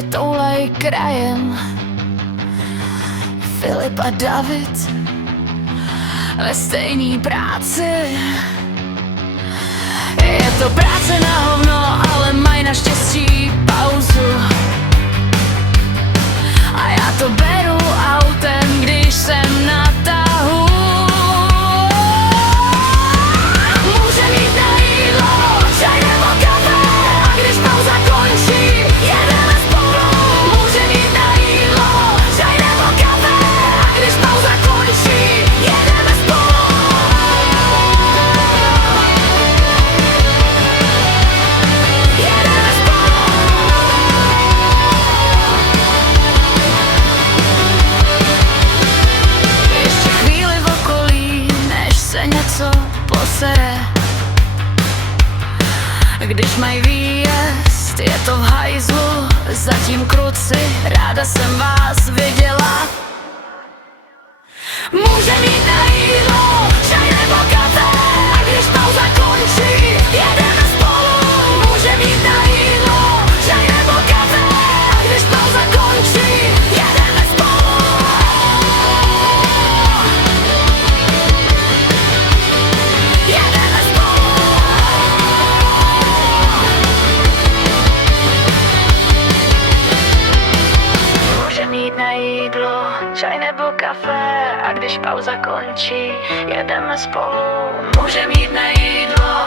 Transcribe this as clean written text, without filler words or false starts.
ještě toulej krajem. Filip a David ve stejný práci. Je to práce na hovno, ale mají naštěstí pauzu. A já to beru autem, když jsem na tahu. Může mít na jídlo čaj nebo kafe, a když pauza končí, jedeme spolu. Může mít na jídlo čaj nebo kafe, a když pauza končí, jedeme spolu. Jedeme spolu. Ještě chvíli v okolí, než se něco posere. Když mají výjezd, je to v hajzlu, zatím kruci, ráda jsem vás viděla. Může mít na jídlo čaj nebo kafe, a když pauza končí, jedeme spolu. Může mít na jídlo čaj nebo kafe, a když pauza končí, jedeme spolu. Jedeme spolu. Může mít na jídlo čaj nebo kafe, a když pauza končí, jedeme spolu. Může mít na jídlo